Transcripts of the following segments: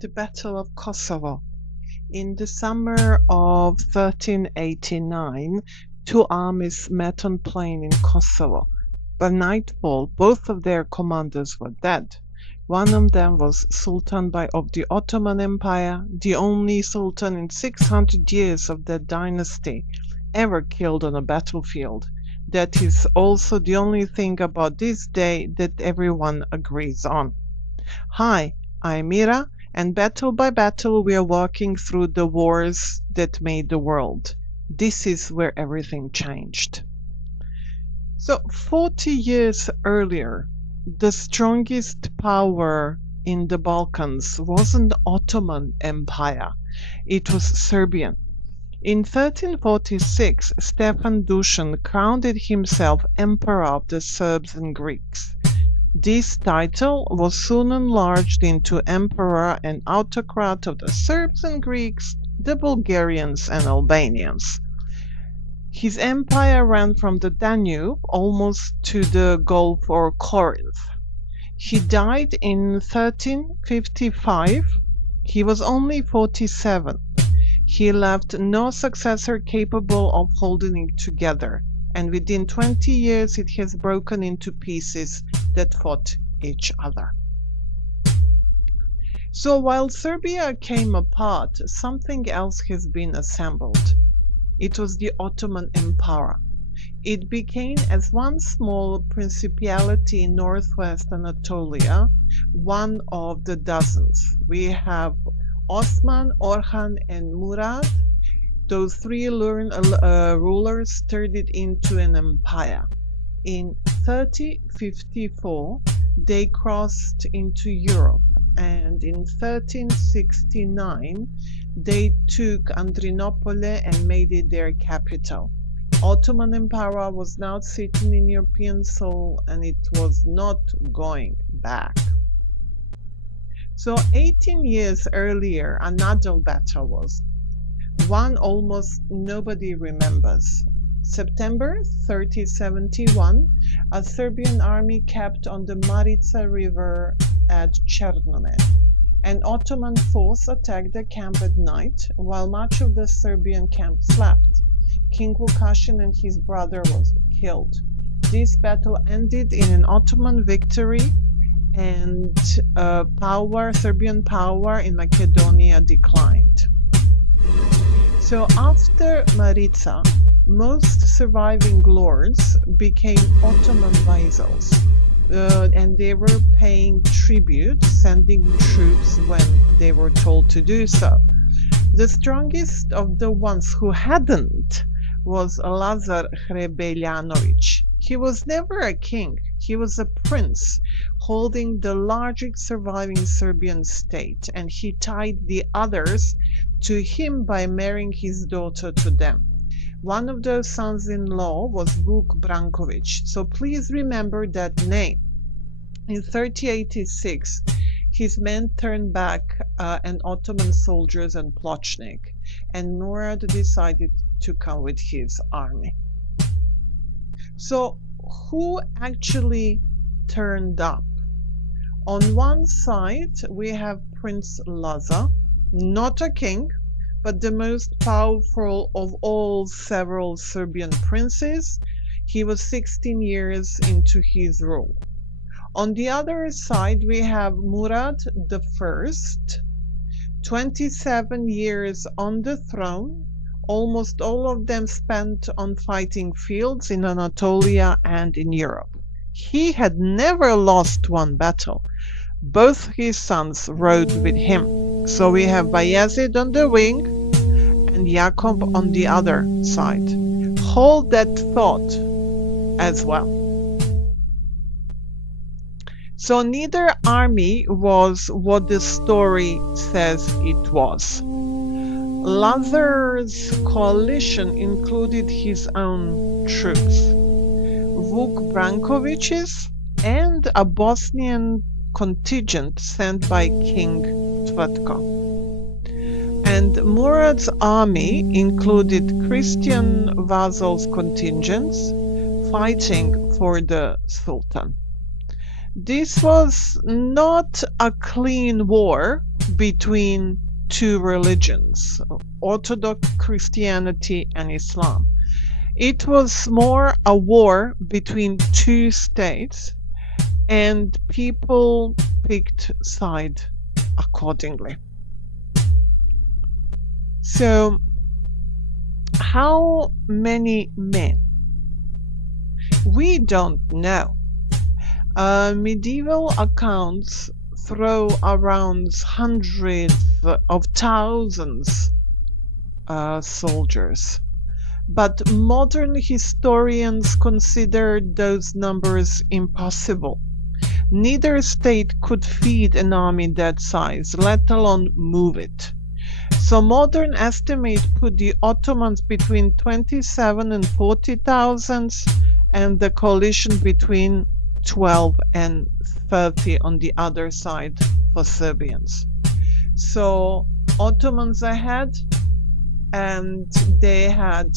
The Battle of Kosovo. In the summer of 1389, two armies met on plain in Kosovo. By nightfall, both of their commanders were dead. One of them was Sultan of the Ottoman Empire, the only sultan in 600 years of that dynasty ever killed on a battlefield. That is also the only thing about this day that everyone agrees on. Hi, I'm Mira, and battle by battle we are walking through the wars that made the world. This is where everything changed. So, 40 years earlier, the strongest power in the Balkans wasn't the Ottoman Empire, it was Serbian. In 1346, Stefan Dusan crowned himself Emperor of the Serbs and Greeks. This title was soon enlarged into Emperor and Autocrat of the Serbs and Greeks, the Bulgarians and Albanians. His empire ran from the Danube almost to the Gulf or Corinth. He died in 1355. He was only 47. He left no successor capable of holding it together, and within 20 years it has broken into pieces that fought each other. So while Serbia came apart, something else has been assembled. It was the Ottoman Empire. It became as one small principality in northwest Anatolia, one of the dozens. We have Osman, Orhan, and Murad. Those three rulers turned it into an empire. In 1354, they crossed into Europe, and in 1369, they took Adrianople and made it their capital. Ottoman Empire was now sitting in European soil, and it was not going back. So 18 years earlier, another battle was one almost nobody remembers. September 1371, a Serbian army camped on the Marica River at Chernome. An Ottoman force attacked the camp at night, while much of the Serbian camp slept. King Vukašin and his brother was killed. This battle ended in an Ottoman victory, and Serbian power in Macedonia declined. So after Marica, most surviving lords became Ottoman vassals, and they were paying tribute, sending troops when they were told to do so. The strongest of the ones who hadn't was Lazar Hrebeljanović. He was never a king, he was a prince, holding the largest surviving Serbian state, and he tied the others to him by marrying his daughter to them. One of those sons-in-law was Vuk Branković, so please remember that name. In 1386, his men turned back and Ottoman soldiers and Plochnik, and Murad decided to come with his army. So who actually turned up? On one side, we have Prince Lazar, not a king, but the most powerful of all several Serbian princes. He was 16 years into his rule. On the other side, we have Murad I, 27 years on the throne, almost all of them spent on fighting fields in Anatolia and in Europe. He had never lost one battle. Both his sons rode with him. So we have Bayezid on the wing and Jakob on the other side. Hold that thought as well. So neither army was what the story says it was. Lazar's coalition included his own troops, Vuk Branković's, and a Bosnian contingent sent by King Tvrtko. And Murad's army included Christian vassals contingents fighting for the Sultan. This was not a clean war, between two religions, Orthodox Christianity and Islam. It was more a war between two states, and people picked side accordingly. So, how many men? We don't know. Medieval accounts throw around hundreds of thousands soldiers, but modern historians consider those numbers impossible. Neither state could feed an army that size, let alone move it. So modern estimates put the Ottomans between 27 and 40,000, and the coalition between 12 and 30 on the other side for Serbians. So Ottomans ahead, and they had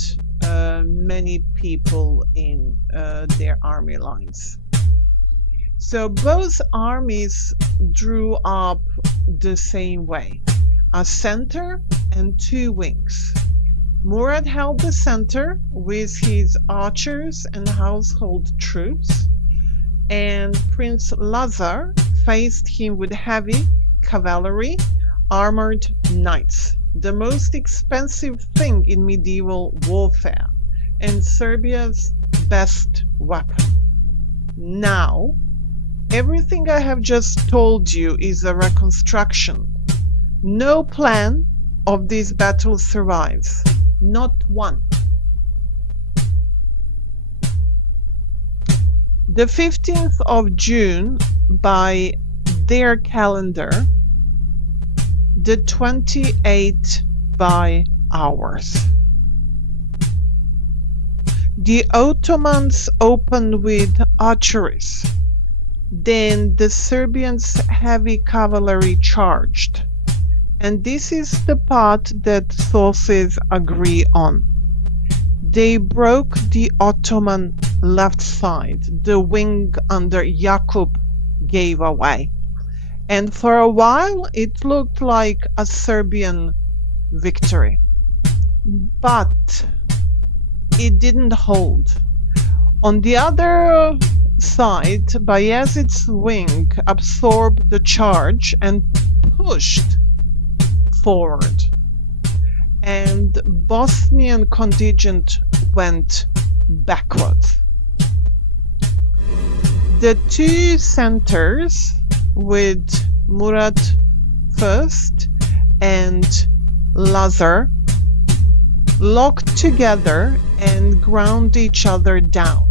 many people in their army lines. So both armies drew up the same way, a center and two wings. Murad held the center with his archers and household troops, and Prince Lazar faced him with heavy cavalry, armored knights, the most expensive thing in medieval warfare, and Serbia's best weapon. Now, everything I have just told you is a reconstruction. No plan of this battle survives. Not one. The 15th of June by their calendar, the 28th by ours. The Ottomans opened with archeries. Then the Serbians' heavy cavalry charged. And this is the part that sources agree on. They broke the Ottoman left side. The wing under Jakub gave away. And for a while it looked like a Serbian victory. But it didn't hold. On the other side, Bayezid's wing absorbed the charge and pushed forward, and Bosnian contingent went backwards. The two centers, with Murad I and Lazar, locked together and ground each other down.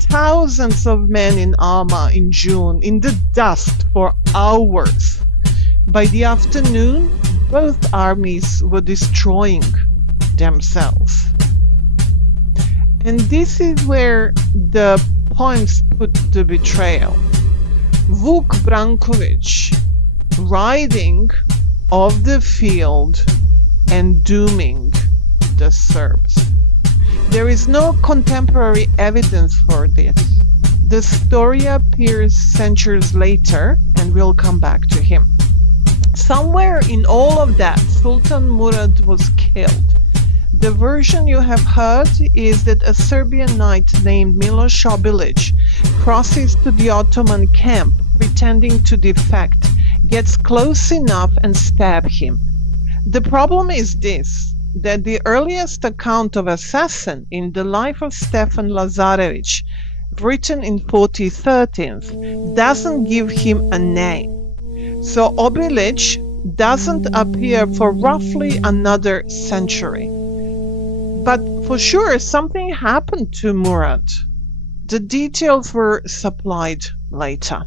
Thousands of men in armor in June, in the dust for hours. By the afternoon, both armies were destroying themselves. And this is where the poems put the betrayal. Vuk Branković riding off the field and dooming the Serbs. There is no contemporary evidence for this. The story appears centuries later, and we'll come back to him. Somewhere in all of that, Sultan Murad was killed. The version you have heard is that a Serbian knight named Miloš Obilić crosses to the Ottoman camp, pretending to defect, gets close enough and stabs him. The problem is this, that the earliest account of assassin in the life of Stefan Lazarević, written in 4013, doesn't give him a name. So Obilić doesn't appear for roughly another century. But for sure something happened to Murad. The details were supplied later.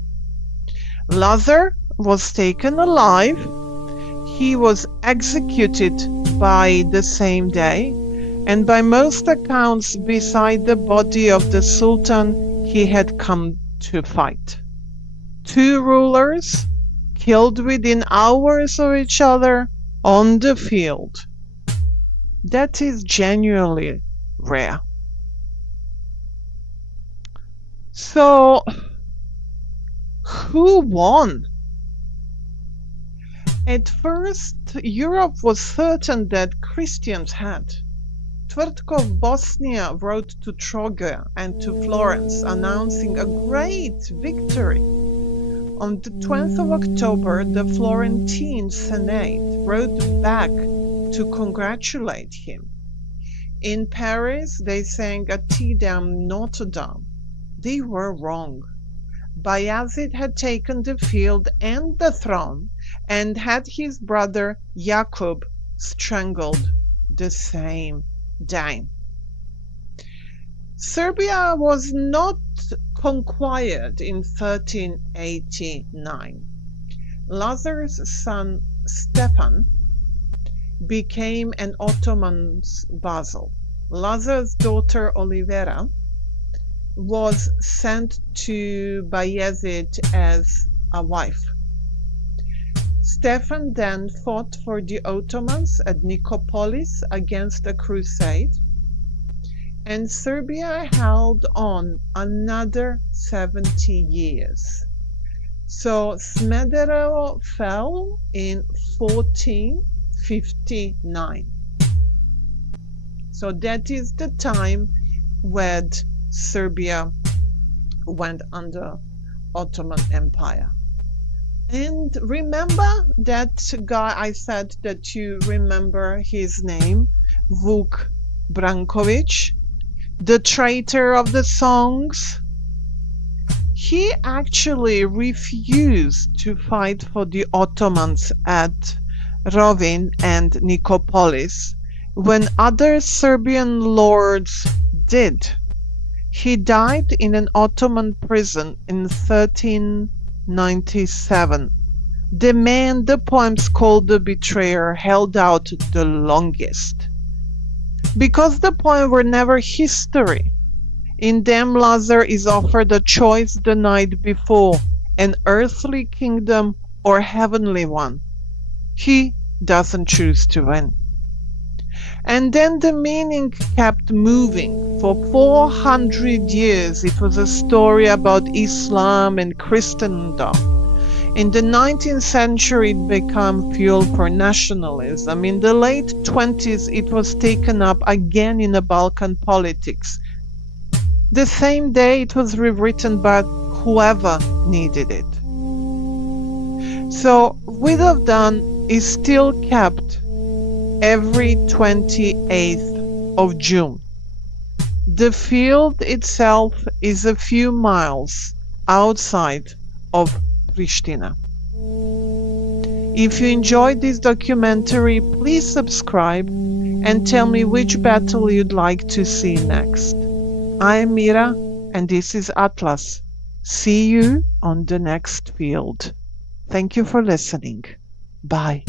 Lazar was taken alive. He was executed by the same day, and by most accounts, beside the body of the Sultan he had come to fight. Two rulers killed within hours of each other on the field. That is genuinely rare. So, who won? At first, Europe was certain that Christians had. Tvrtko of Bosnia wrote to Troga and to Florence announcing a great victory. On the 12th of October, the Florentine Senate wrote back to congratulate him. In Paris, they sang a Te Deum Notre Dame. They were wrong. Bayezid had taken the field and the throne and had his brother Jakub strangled the same day. Serbia was not conquered in 1389. Lazar's son Stefan became an Ottoman's vassal. Lazar's daughter Olivera was sent to Bayezid as a wife. Stefan then fought for the Ottomans at Nicopolis against a crusade, and Serbia held on another 70 years. So Smederevo fell in 1459. So that is the time when Serbia went under Ottoman Empire. And remember that guy I said that you remember his name, Vuk Brankovic, the traitor of the songs? He actually refused to fight for the Ottomans at Rovin and Nicopolis when other Serbian lords did. He died in an Ottoman prison in 1397. The man the poems called the betrayer held out the longest. Because the poems were never history. In them Lazar is offered a choice the night before, an earthly kingdom or heavenly one. He doesn't choose to win. And then the meaning kept moving. For 400 years it was a story about Islam and Christendom. In the 19th century it became fuel for nationalism. In the late 20s it was taken up again in the Balkan politics. The same day it was rewritten by whoever needed it. So Vidovdan is still kept every 28th of June. The field itself is a few miles outside of Pristina. If you enjoyed this documentary, please subscribe and tell me which battle you'd like to see next. I am Mira and this is Atlas. See you on the next field. Thank you for listening. Bye.